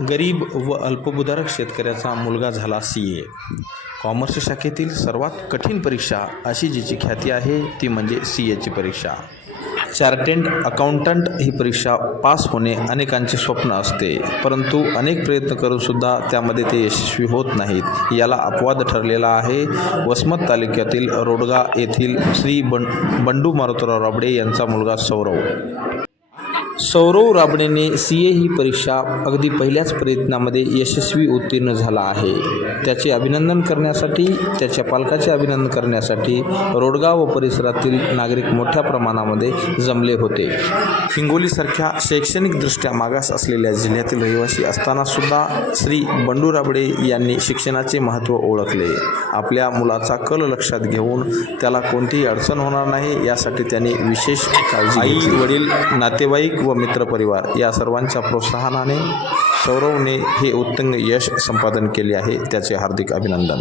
गरीब व अल्पभूधारक शेतकऱ्याचा मुलगा झाला सी ए कॉमर्स शाखेतील सर्वात कठीण परीक्षा अशी जिची ख्याती आहे ती म्हणजे सी एची परीक्षा. चार्टंड अकाउंटंट ही परीक्षा पास होणे अनेकांचे स्वप्न असते परंतु अनेक प्रयत्न करूनसुद्धा त्यामध्ये ते यशस्वी होत नाहीत. याला अपवाद ठरलेला आहे. वसमत तालुक्यातील रोडगा येथील श्री बं बंडू मारुतराव राबडे यांचा मुलगा सौरव. सौरव राबडेने सी ए ही परीक्षा अगदी पहिल्याच प्रयत्नामध्ये यशस्वी उत्तीर्ण झाला आहे. त्याचे अभिनंदन करण्यासाठी त्याच्या पालकाचे अभिनंदन करण्यासाठी रोडगाव व परिसरातील नागरिक मोठ्या प्रमाणामध्ये जमले होते. हिंगोलीसारख्या शैक्षणिकदृष्ट्या मागास असलेल्या जिल्ह्यातील रहिवासी असतानासुद्धा श्री बंडू राबडे यांनी शिक्षणाचे महत्त्व ओळखले. आपल्या मुलाचा कल लक्षात घेऊन त्याला कोणतीही अडचण होणार नाही यासाठी त्यांनी विशेष काळजी आई वडील नातेवाईक व मित्रपरिवार या सर्वांच्या प्रोत्साहनाने सौरवने हे उत्तंग यश संपादन केले आहे. त्याचे हार्दिक अभिनंदन.